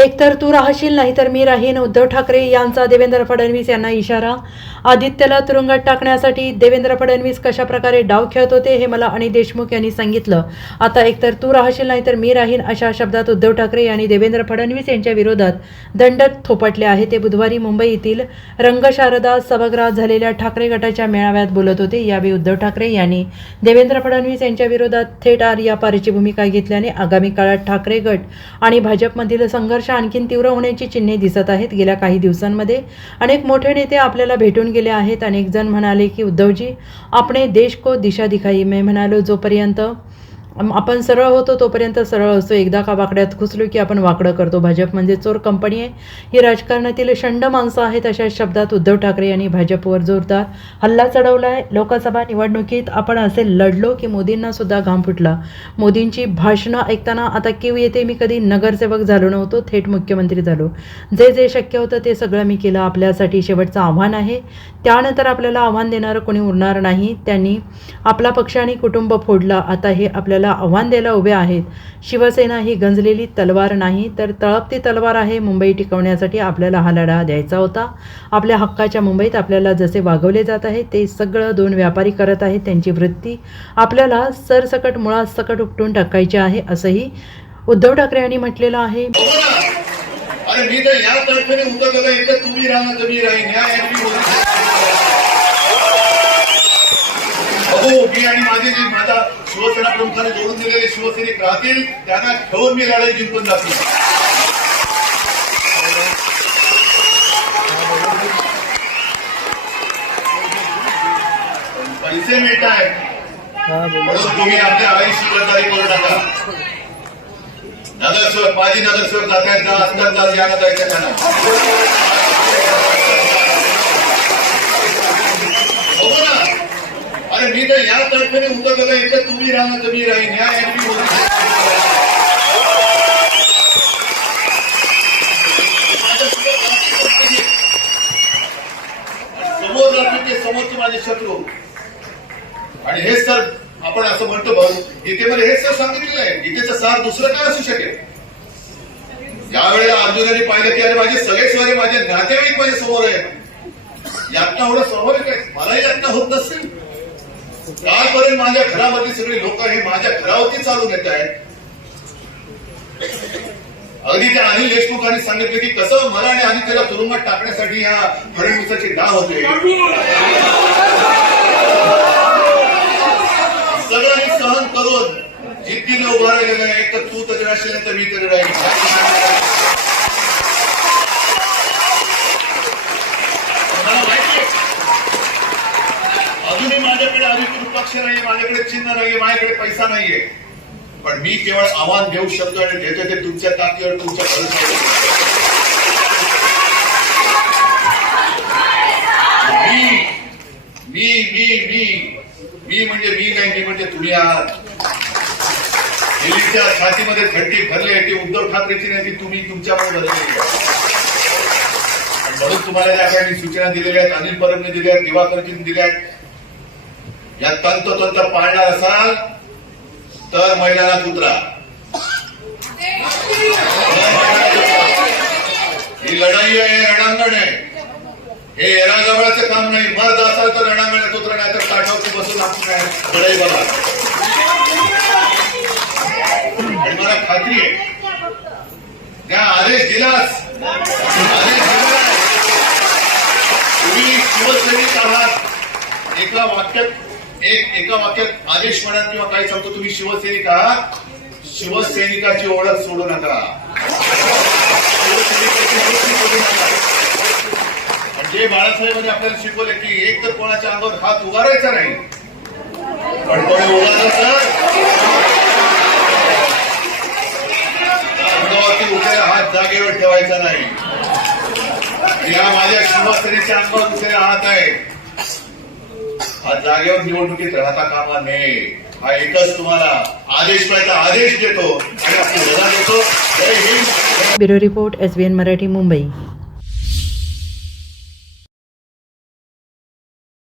एकतर तू राहशील नाही तर मी राहीन. उद्धव ठाकरे यांचा देवेंद्र फडणवीस यांना इशारा. आदित्यला तुरुंगात टाकण्यासाठी देवेंद्र फडणवीस कशाप्रकारे डाव खेळत होते हे मला आणि देशमुख यांनी सांगितलं. आता एकतर तू राहशील नाही तर मी राहीन अशा शब्दात उद्धव ठाकरे यांनी देवेंद्र फडणवीस यांच्या विरोधात दंडक थोपटले आहे. ते बुधवारी मुंबई येथील रंगशारदा सभागृहात झालेल्या ठाकरे गटाच्या मेळाव्यात बोलत होते. यावेळी उद्धव ठाकरे यांनी देवेंद्र फडणवीस यांच्या विरोधात थेट आर या पारीची भूमिका घेतल्याने आगामी काळात ठाकरे गट आणि भाजपमधील संघर्ष आणखीन तीव्र होण्याची चिन्हे दिसत आहेत गेल्या काही दिवसांमध्ये. अनेक मोठे नेते आपल्याला भेटून गेले आहेत. अनेक जण म्हणाले की उद्धवजी आपणे देश को दिशा दिखाई. मैं म्हणालो जोपर्यंत आपण सरळ होतो तोपर्यंत सरळ असतो. एकदा का वाकड्यात घुसलो की आपण वाकडं करतो. भाजप म्हणजे चोर कंपनी आहे. ही राजकारणातील शंड माणसं आहेत अशा शब्दात उद्धव ठाकरे यांनी भाजपवर जोरदार हल्ला चढवला आहे. लोकसभा निवडणुकीत आपण असे लढलो की मोदींना सुद्धा घाम फुटला. मोदींची भाषणं ऐकताना आता केव येते मी कधी नगरसेवक झालो नव्हतो थेट मुख्यमंत्री झालो. जे जे शक्य होतं ते सगळं मी केलं. आपल्यासाठी शेवटचं आव्हान आहे. त्यानंतर आपल्याला आव्हान देणारं कोणी उरणार नाही. त्यांनी आपला पक्ष आणि कुटुंब फोडला. आता हे आपल्याला आव्हान द्यायला उभे आहेत. शिवसेना ही गंजलेली तलवार नाही तर तळपती तलवार आहे मुंबई टिकवण्यासाठी आपल्याला हा लढा द्यायचा होता. आपल्या हक्काच्या मुंबईत आपल्याला जसे वागवले जात आहे ते सगळं दोन व्यापारी करत आहेत त्यांची वृत्ती. आपल्याला सरसकट मुळात सकट उपटून टाकायची आहे असंही उद्धव ठाकरे यांनी म्हटलेलं आहे. हो अरे मी तर या तर्फेने उतरलेलो आहे तुम्ही राहा तर मी राहीन या यांनी बघू मी आणि माझे जे माझ्या शिवसेना प्रमुखाने जोडून दिलेले शिवसैनिक राहतील त्यांना ठेवून मी लढाई जिंकून जातील पैसे मिळत आहेत म्हणून तुम्ही आपल्या आयुष्य गद्दारी करू नका. नगरसेवक माजी नगरसेवक जात आहेत असतात जा यानं जायचं त्यांना हो ना अरे मी तर या तर्फेने तुम्ही राहणार तर मी राहीन. या यांनी समोर राहतील ते समोरचे माझे शत्रू. आणि हे सर आपण असं म्हणतो भाऊ गीतेमध्ये हेच सर सांगितलेलं आहे. गीतेचं सार दुसरं काय असू शकेल? यावेळेला अर्जुनाने पाहिलं की अरे माझे सगळे सगळे माझे नातेवाईक माझ्यासमोर आहेत. यातना होणं स्वाभाविक आहे? मलाही यातना होत नसेल? कालपर्यंत माझ्या घरामध्ये सगळी लोक हे माझ्या घरावरती चालून येत आहेत. अगदी त्या अनिल देशमुखांनी सांगितलं की कसं मला आणि आदित्यला तुरुंगात टाकण्यासाठी या फडणवीसाचे डाव होते. सगळ्यांनी सहन करून जिद्दीने उभा राहिलेलं आहे एक तर तू तरी राहशील तर मी तरी राहील मला माहिती अजूनही माझ्याकडे लक्ष पक्ष नाही माझ्याकडे चिन्ह नाहीये माझ्याकडे पैसा नाहीये. पण मी केवळ आव्हान देऊ शकतो आणि देतो ते तुमच्या ताकदीवर तुमच्या भरोसा मी मी मी मी मी म्हणजे मी काय मी म्हणजे तुम्ही आहात. दिल्लीच्या छातीमध्ये खड्डी भरले आहे ती उद्धव ठाकरेची नाही ती तुम्ही तुमच्यामुळे भरलेली म्हणून तुम्हाला ज्या काही सूचना दिलेल्या आहेत अनिल परबने दिल्या आहेत दिवाकरजींनी दिल्या आहेत या तंतोतंत पाळणार असाल तर मैदानात उतरा. ही लढाई आहे रणांगण आहे. हे एराजवळचं काम नाही मर्द असाल तर रणांगणात उतरा नाही तर काठावरती बसून आपण काय लढाई बघा आणि मला खात्री आहे त्या आदेश दिलास आदेश दिलास तुम्ही शिवसैनिक आहात. एका वाक्यात एक एका वाक्यात आदेश म्हणा किंवा काही सांगतो तुम्ही शिवसैनिक आहात. शिवसैनिकाची ओळख सोडू नका. जे बाळासाहेबांनी आपल्याला शिकवले की एक तर कोणाच्या अंगावर हात उगारायचा नाही पण कोणी उगारलं तर उठलेला हात जागेवर ठेवायचा नाही. या माझ्या शिवसेनेच्या अंगावर उठलेला हात आहे जागेवर निवडणुकीत राहता कामा नये. हा एकच तुम्हाला आदेश पाहिजे आदेश देतो आणि आपली रजा देतो. Bureau report S B N Marathi Mumbai.